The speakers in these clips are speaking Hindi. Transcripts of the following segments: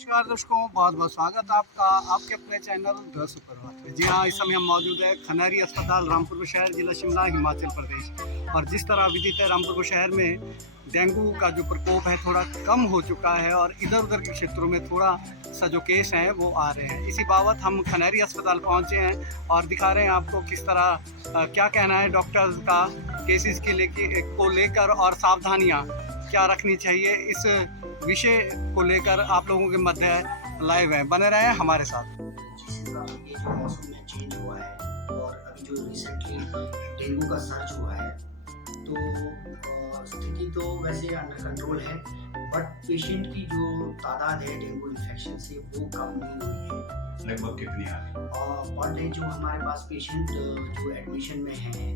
नमस्कार दर्शकों, बहुत बहुत स्वागत आपका आपके अपने चैनल द सुपरवार्ता में। जी हाँ, इस समय हम मौजूद है खनहरी अस्पताल, रामपुर शहर, जिला शिमला, हिमाचल प्रदेश। और जिस तरह विदित है, रामपुर शहर में डेंगू का जो प्रकोप है थोड़ा कम हो चुका है और इधर उधर के क्षेत्रों में थोड़ा सा जो केस हैं वो आ रहे हैं। इसी बाबत हम खनहरी अस्पताल पहुँचे हैं और दिखा रहे हैं आपको किस तरह क्या कहना है डॉक्टर्स का केसेस को लेकर और सावधानियाँ क्या रखनी चाहिए, इस विषय को लेकर आप लोगों के मध्य लाइव है। बने रहे हमारे साथ। जिस हिसाब से ये जो मौसम में चेंज हुआ है और अभी जो रिसेंटली डेंगू का सर्च हुआ है, तो स्थिति तो वैसे अंडर कंट्रोल है, बट पेशेंट की जो तादाद है डेंगू इन्फेक्शन से वो कम नहीं हुई है। लगभग कितनी आ रही है? पर डे जो हमारे पास पेशेंट जो एडमिशन में हैं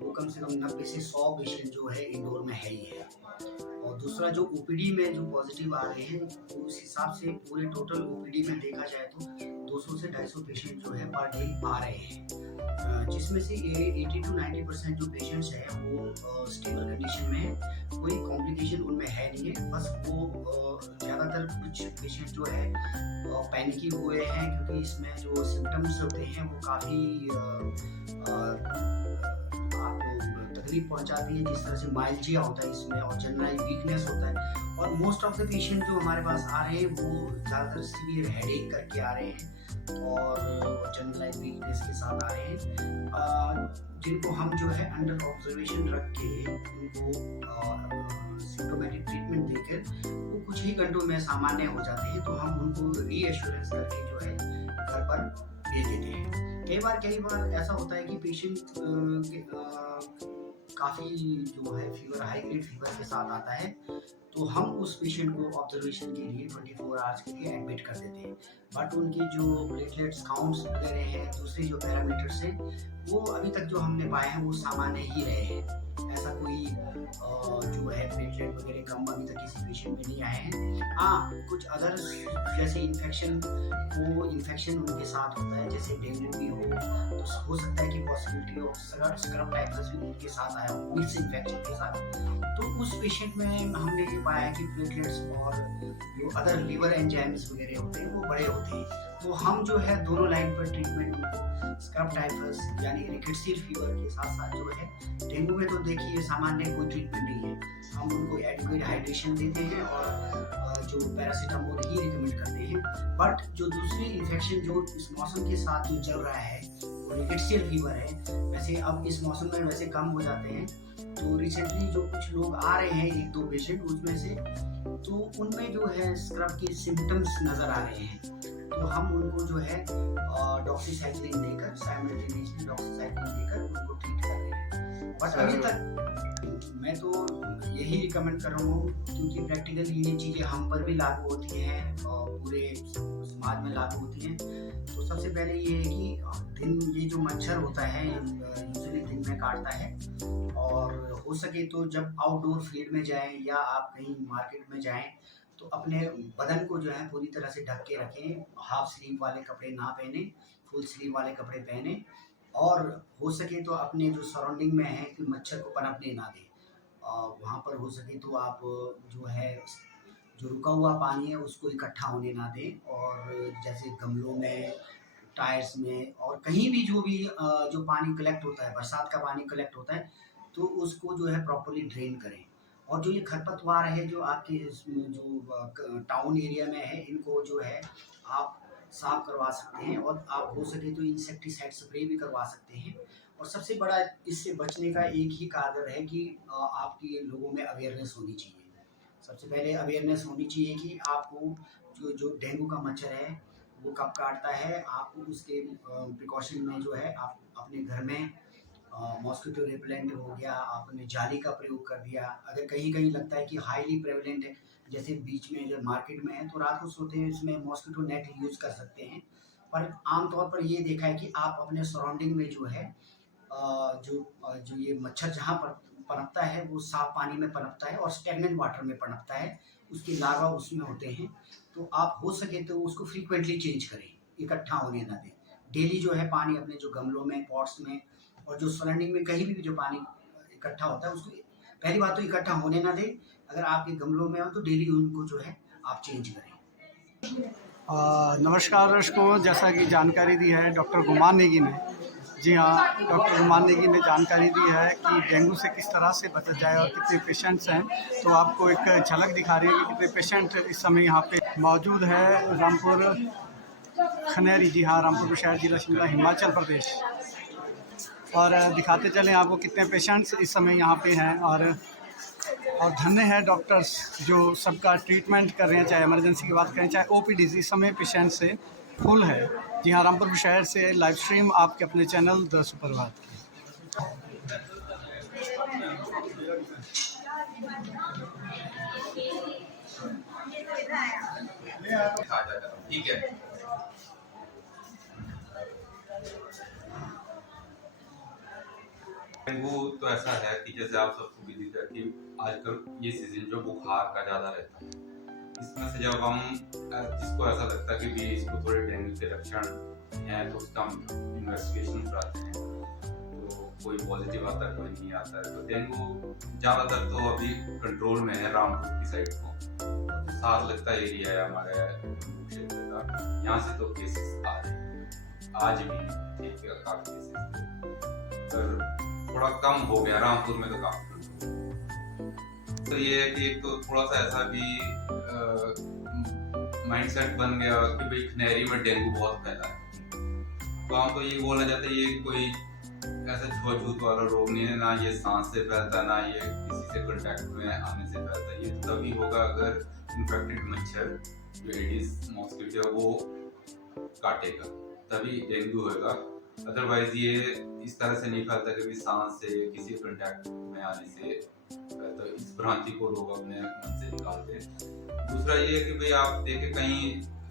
वो कम से कम 90 से 100 पेशेंट जो है इंडोर में है ही है। और दूसरा जो ओपीडी में जो पॉजिटिव आ रहे हैं, तो उस हिसाब से पूरे टोटल ओपीडी में देखा जाए तो 200 से 250 पेशेंट जो है पर डे आ रहे हैं, जिसमें से 80 टू 90% जो पेशेंट्स हैं वो स्टेबल कंडीशन में है, कोई कॉम्प्लिकेशन उनमें है नहीं है। बस वो ज़्यादातर कुछ पेशेंट जो है पैनिकी हुए हैं, क्योंकि इसमें जो सिम्टम्स होते हैं वो काफ़ी आपको तकलीफ पहुंचाती है। जिस तरह से माइल्जिया होता है इसमें और जनरल वीकनेस होता है। और मोस्ट ऑफ द पेशेंट जो हमारे पास आ रहे हैं वो ज़्यादातर सीवियर हेडेक करके आ रहे हैं और जनरल वीकनेस के साथ आ रहे हैं, जिनको हम जो है अंडर ऑब्जर्वेशन रख के उनको सिम्टोमेटिक ट्रीटमेंट देकर वो कुछ ही घंटों में सामान्य हो जाते हैं, तो हम उनको रीएश्योरेंस करके जो है घर पर भेज देते हैं। कई बार ऐसा होता है कि पेशेंट काफ़ी जो है फीवर, हाई ग्रेड फीवर के साथ आता है, तो हम उस पेशेंट को ऑब्जर्वेशन के लिए 24 आवर्स के लिए एडमिट कर देते हैं। बट उनके जो प्लेटलेट्स काउंट्स वगैरह हैं, दूसरे जो पैरामीटर्स हैं, वो अभी तक जो हमने पाए हैं वो सामान्य ही रहे हैं। ऐसा कोई जो है प्लेटलेट वगैरह कम अभी तक किसी पेशेंट में नहीं आए हैं। हाँ, कुछ अदर जैसे इन्फेक्शन उनके साथ होता है, जैसे डेंगू भी तो हो सकता है कि पॉसिबिलिटी ऑफ स्क्रब टाइफस भी उनके साथ आया हो मिक्स इन्फेक्शन के साथ। तो उस पेशेंट में हमने ये पाया है कि प्लेटलेट्स और जो अदर लिवर एंजाइम्स वगैरह होते हैं वो बड़े होते हैं। तो हम जो है दोनों लाइन पर ट्रीटमेंट उनको स्क्रब टाइफस यानी रिकेट्सियल फीवर के साथ साथ जो है, डेंगू में तो देखिए सामान्य कोई ट्रीटमेंट नहीं है, हम उनको एडिक्वेट हाइड्रेशन देते हैं और जो पैरासीटामोल ही रिकमेंड करते हैं। बट जो दूसरी इन्फेक्शन जो इस मौसम के साथ जो चल रहा है वो रिकेट्सियल फीवर है। वैसे अब इस मौसम में वैसे कम हो जाते हैं, तो रिसेंटली जो कुछ लोग आ रहे हैं 1-2 पेशेंट उसमें से, तो उनमें जो है स्क्रब के सिम्टम्स नज़र आ रहे हैं, तो हम उनको जो है डॉक्सीसाइक्लिन देकर साइमल्टेनियसली डॉक्सीसाइक्लिन देकर उनको ट्रीट कर रहे हैं। बट अभी तक मैं तो यही रिकमेंड कर रहा हूँ, क्योंकि प्रैक्टिकली ये चीज़ें हम पर भी लागू होती हैं और पूरे समाज में लागू होती हैं। तो सबसे पहले ये है कि ये जो मच्छर होता है यूजुअली दिन में काटता है, और हो सके तो जब आउटडोर फील्ड में जाएं या आप कहीं मार्केट में जाएं तो अपने बदन को जो है पूरी तरह से ढक के रखें, हाफ स्लीव वाले कपड़े ना पहने, फुल स्लीव वाले कपड़े पहने, और हो सके तो अपने जो सराउंडिंग में है कि मच्छर को पनपने ना दें। वहाँ पर हो सके तो आप जो है जो रुका हुआ पानी है उसको इकट्ठा होने ना दें, और जैसे गमलों में, टायर्स में और कहीं भी जो पानी कलेक्ट होता है, बरसात का पानी कलेक्ट होता है, तो उसको जो है प्रॉपर्ली ड्रेन करें। और जो ये खरपतवार है जो आपके इसमें जो टाउन एरिया में है, इनको जो है आप साफ करवा सकते हैं, और आप हो सके तो इंसेक्टिसाइड स्प्रे भी करवा सकते हैं। और सबसे बड़ा इससे बचने का एक ही कारगर है कि आपकी लोगों में अवेयरनेस होनी चाहिए। सबसे पहले अवेयरनेस होनी चाहिए कि आपको जो जो डेंगू का मच्छर है वो कब काटता है, आपको उसके प्रिकॉशन में जो है आप अपने घर में मॉस्किटो रिपेलेंट हो गया, आपने जाली का प्रयोग कर दिया। अगर कहीं कहीं लगता है कि हाईली प्रेवलेंट है, जैसे बीच में जो मार्केट में है, तो रात को सोते हैं इसमें मॉस्किटो नेट यूज़ कर सकते हैं। पर आमतौर पर ये देखा है कि आप अपने सराउंडिंग में जो है जो ये मच्छर जहाँ पर पनपता है वो साफ पानी में पनपता है और स्टेगनेंट वाटर में पनपता है, उसके लार्वा उसमें होते हैं। तो आप हो सके तो उसको फ्रीक्वेंटली चेंज करें, इकट्ठा होने ना दें। डेली जो है पानी अपने जो गमलों में, पॉट्स में और जो सराउंडिंग में कहीं भी जो पानी इकट्ठा होता है उसको पहली बात तो इकट्ठा होने ना दें। अगर आपके गमलों में हो तो डेली उनको जो है आप चेंज करें। नमस्कार दर्शकों, जैसा कि जानकारी दी है डॉक्टर गुमान नेगी ने। जी हाँ, डॉक्टर गुमान नेगी ने जानकारी दी है कि डेंगू से किस तरह से बचा जाए और कितने पेशेंट्स हैं। तो आपको एक झलक दिखा रही है कि कितने पेशेंट इस समय यहाँ पे मौजूद है। रामपुर खनेरी, जी हाँ, रामपुर शहर, जिला शिमला, हिमाचल प्रदेश। और दिखाते चलें आपको कितने पेशेंट्स इस समय यहाँ पे हैं। और धन्य है डॉक्टर्स जो सबका ट्रीटमेंट कर रहे हैं, चाहे इमरजेंसी की बात करें चाहे ओपीडी। इस समय पेशेंट से फुल है। जी हाँ, रामपुर शहर से लाइव स्ट्रीम आपके अपने चैनल द सुप्रभात की। ठीक है। डेंगू तो ऐसा है कि जैसे आप सबको भी दिखता है कि आजकल ये सीजन जो बुखार का ज़्यादा रहता है, इसमें से जब हम जिसको ऐसा लगता है कि भी इसको थोड़े डेंगू के लक्षण हैं तो उसका हम इन्वेस्टिगेशन कराते हैं, तो कोई पॉजिटिव आता है, कोई नहीं आता है। तो डेंगू ज़्यादातर तो अभी कंट्रोल में है रामपुर की साइड को, साथ लगता एरिया है हमारे क्षेत्र का, यहाँ से तो केसेस आज भी ठीक है, काफ़ी केसेस पर थोड़ा कम हो गया। रामपुर में तो काफी तो ये है कि एक तो थोड़ा सा ऐसा भी माइंडसेट बन गया कि भाई खनेरी में डेंगू बहुत फैला है, तो हम तो ये बोला जाता है ये कोई ऐसा छुआछूत वाला रोग नहीं है, ना ये सांस से फैलता, ना ये किसी से कांटेक्ट में आने से फैलता। ये तभी होगा अगर इन्फेक्टेड मच्छर जो एडिस मॉस्किटो है वो काटेगा, तभी डेंगू होगा। अदरवाइज ये इस तरह से नहीं फैलता कि सांस से किसी कांटेक्ट में आने से, तो इस भ्रांति को लोग अपने मन से निकालते हैं। दूसरा ये है कि भाई आप देखें कहीं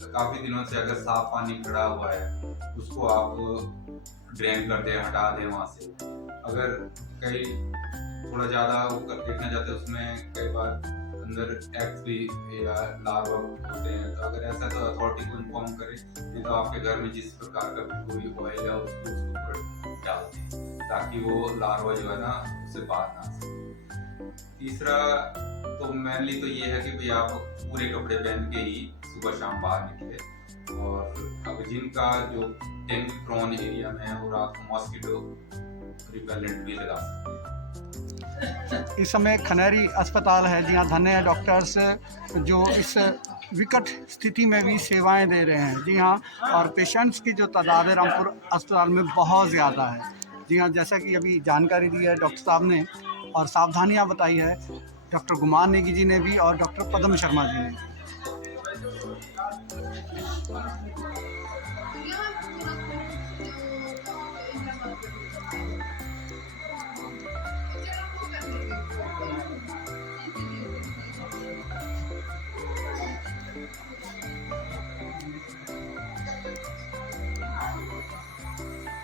काफी दिनों से अगर साफ पानी खड़ा हुआ है उसको आप ड्रेन कर दें, हटा दें वहां से। अगर कई थोड़ा ज्यादा वो देखना चाहते हैं उसमें कई बार अंदर एग्स भी या लार्वा होते हैं, तो अगर ऐसा तो अथॉरिटी को इन्फॉर्म करें, नहीं तो आपके घर में जिस प्रकार का भी कोई ऑयल है उसको ऊपर डाल दें ताकि वो लार्वा जो है ना उससे बाहर ना आ सके। तीसरा तो मेनली तो ये है कि भाई आप पूरे कपड़े पहन के ही सुबह शाम बाहर निकले, और अब जिनका जो डेंगू प्रोन एरिया में है वो रात को मॉस्किटो रिपेलेंट भी लगा सकते हैं। इस समय खनेरी अस्पताल है, जी हाँ, धन्य है डॉक्टर्स जो इस विकट स्थिति में भी सेवाएं दे रहे हैं। जी हाँ, और पेशेंट्स की जो तादाद है रामपुर अस्पताल में बहुत ज़्यादा है। जी हाँ, जैसा कि अभी जानकारी दी है डॉक्टर साहब ने और सावधानियां बताई है डॉक्टर गुमान नेगी जी ने भी और डॉक्टर पद्म शर्मा जी ने।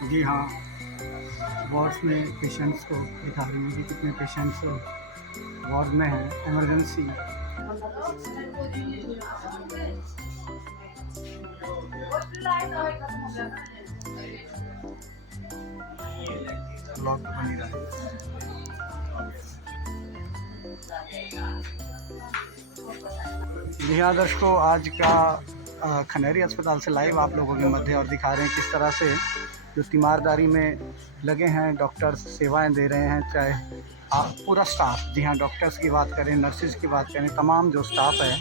जी हाँ, वार्ड्स में पेशेंट्स को दिखा रही है कि कितने पेशेंट्स वार्ड में हैं इमरजेंसी। ब्लॉग बनी रहा जी हाँ दर्शकों, आज का खनेरी अस्पताल से लाइव आप लोगों के मध्य और दिखा रहे हैं किस तरह से जो तीमारदारी में लगे हैं डॉक्टर्स सेवाएं दे रहे हैं, चाहे आप पूरा स्टाफ, जी हाँ, डॉक्टर्स की बात करें, नर्सेज की बात करें, तमाम जो स्टाफ है